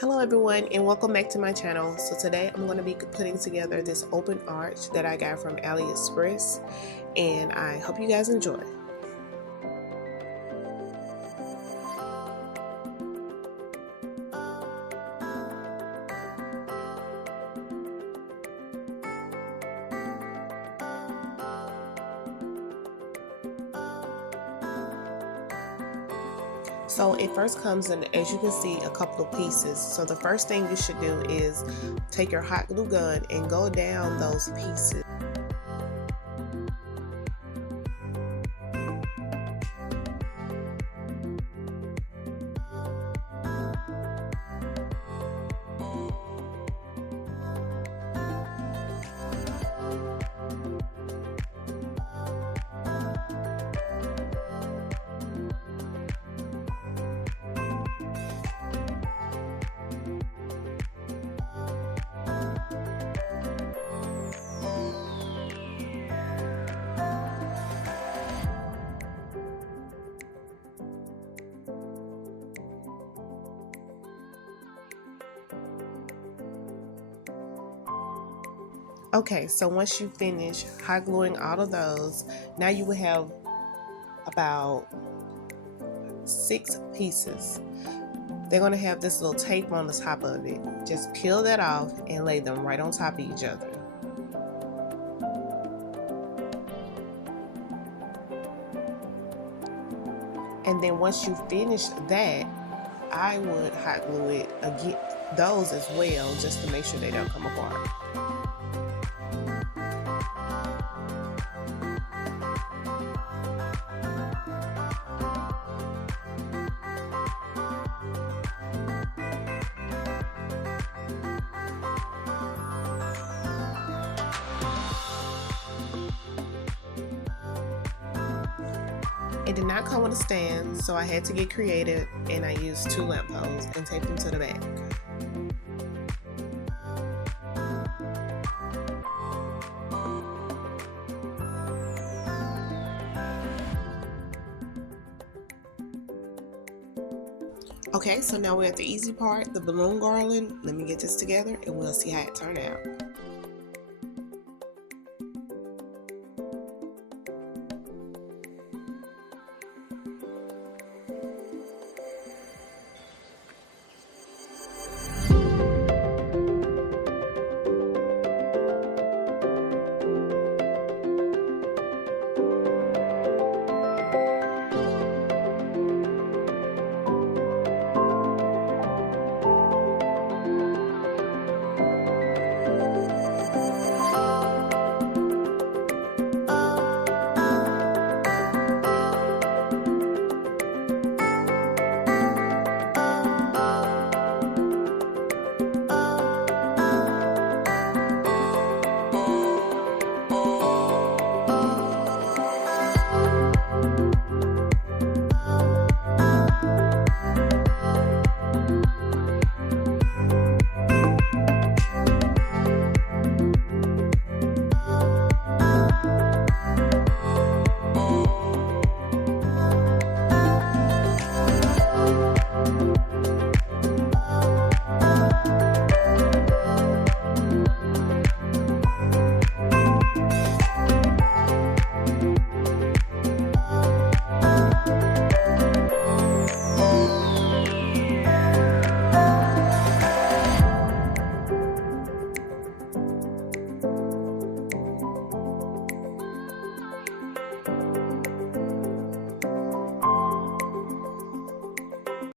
Hello everyone and welcome back to my channel. So today I'm going to be putting together this open arch that I got from AliExpress, and I hope you guys enjoy. So it first comes in, as you can see, a couple of pieces. So the first thing you should do is take your hot glue gun and go down those pieces. Okay, so once you finish hot gluing all of those, now you will have about 6 pieces. They're going to have this little tape on the top of it. Just peel that off and lay them right on top of each other. And then once you finish that, I would hot glue it again, those as well, just to make sure they don't come apart. It did not come with a stand, so I had to get creative, and I used 2 lamp posts and taped them to the back. Okay, so now we're at the easy part, the balloon garland. Let me get this together and we'll see how it turned out.